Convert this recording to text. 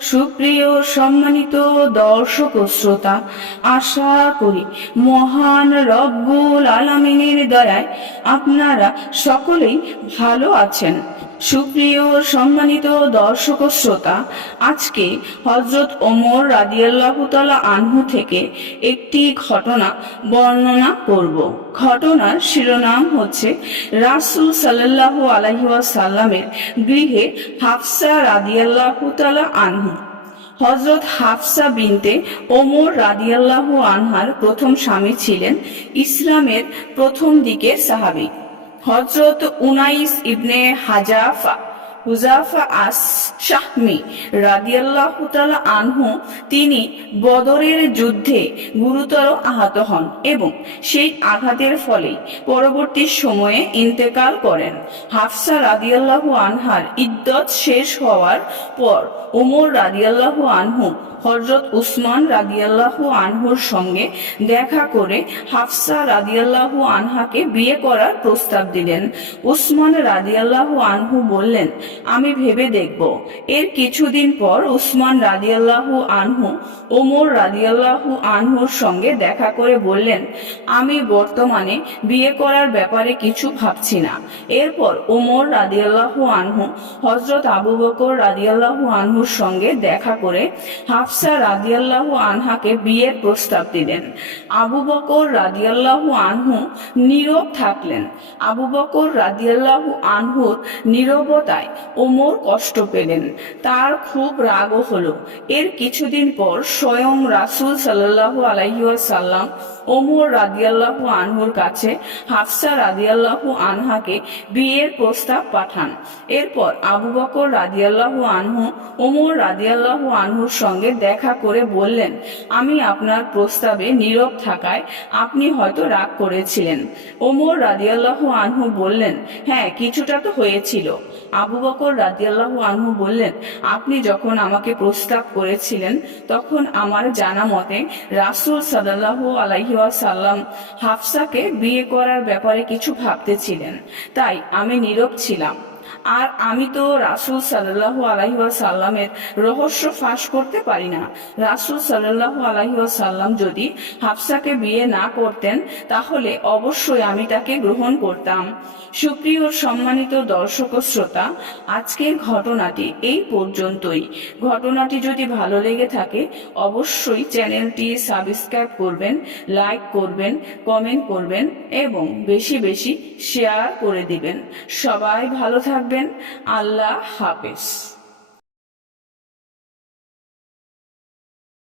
সুপ্রিয় সম্মানিত দর্শক ও শ্রোতা, আশা করি মহান রব্বুল আলমিনের দয়ায় আপনারা সকলেই ভালো আছেন। সুপ্রিয় সম্মানিত দর্শক শ্রোতা, আজকে হজরত ওমর রাদিয়াল্লাহু তাআলা আনহু থেকে একটি ঘটনা বর্ণনা করব। ঘটনার শিরোনাম হচ্ছে, রাসূল সাল্লাল্লাহু আলাইহি ওয়াসাল্লামের গৃহে হাফসা রাদিয়াল্লাহু তাআলা আনহু হজরত হাফসা বিনতে ওমর রাদিয়াল্লাহ আনহার প্রথম স্বামী ছিলেন, ইসলামের প্রথম দিকে সাহাবি। হজরত উনাইস ইবনে হাজাফা হুজাফা আস শাহমি রাদিয়াল্লাহু তাআলা আনহু তিনি বদরের যুদ্ধে গুরুতর আহত হন এবং সেই আঘাতের ফলে পরবর্তী সময়ে ইন্তেকাল করেন। হাফসা রাদিয়াল্লাহু আনহার ইদ্যত শেষ হওয়ার পর ওমর রাদিয়াল্লাহু আনহু হজরত উসমান রাদিয়াল্লাহু আনহুর সঙ্গে দেখা করে হাফসা রাদিয়াল্লাহু আনহাকে বিয়ে করার প্রস্তাব দিলেন। উসমান রাদিয়াল্লাহু আনহু বললেন আমি ভেবে দেখব। এর কিছুদিন পর উসমান রাদিয়াল্লাহু আনহু, ওমর রাদিয়াল্লাহু আনহুর সঙ্গে দেখা করে বললেন, আমি বর্তমানে বিয়ে করার ব্যাপারে কিছু ভাবছি না। এরপর ওমর রাদিয়াল্লাহু আনহু হজরত আবু বকর রাদিয়াল্লাহু আনহুর সঙ্গে দেখা করে হাফসা রাদিয়াল্লাহু আনহাকে বিয়ের প্রস্তাব দিলেন। আবু বকর রাদিয়াল্লাহু আনহু নীরব থাকলেন। আবু বকর রাদিয়াল্লাহু আনহুর নীরবতায় ওমর কষ্ট পেলেন। তার খুব রাগও হলো। এর কিছুদিন পর স্বয়ং রাসূল সাল্লাল্লাহু আলাইহি ওয়াসাল্লাম ওমর রাদিয়াল্লাহু আনহুর কাছে, হাফসা রাদিয়াল্লাহু আনহাকে বিয়ের প্রস্তাব পাঠান। এরপর আবু বকর রাদিয়াল্লাহু আনহু, ওমর রাদিয়াল্লাহু আনহুর সঙ্গে দেখা করে বললেন, আমি আপনার প্রস্তাবে নীরব থাকায় আপনি হয়তো রাগ করেছিলেন। ওমর রাদিয়াল্লাহু আনহু বললেন হ্যাঁ কিছুটা তো হয়েছিল। আবু বকর রাদিয়াল্লাহু আনহু বললেন, আপনি যখন আমাকে প্রস্তাব করেছিলেন, তখন আমার জানা মতে রাসুল সাদাল্লাহ আলাইহি সাল্লাম হাফসাকে বিয়ে করার ব্যাপারে কিছু ভাবতেছিলেন। তাই আমি নীরব ছিলাম। আর আমি তো রাসুল সাল্লাহ আলাহি সাল্লামের রহস্য ফাঁস করতে পারি না। রাসুল সাল্লাহ আলাহি সাল্লাম যদি হাফসাকে বিয়ে না করতেন, তাহলে অবশ্যই আমি তাকে গ্রহণ করতাম। সুপ্রিয় সম্মানিত দর্শক শ্রোতা, আজকের ঘটনাটি এই পর্যন্তই। ঘটনাটি যদি ভালো লেগে থাকে, অবশ্যই চ্যানেলটি সাবস্ক্রাইব করবেন, লাইক করবেন, কমেন্ট করবেন এবং বেশি বেশি শেয়ার করে দিবেন। সবাই ভালো থাকবেন। আল্লাহ হাফেজ।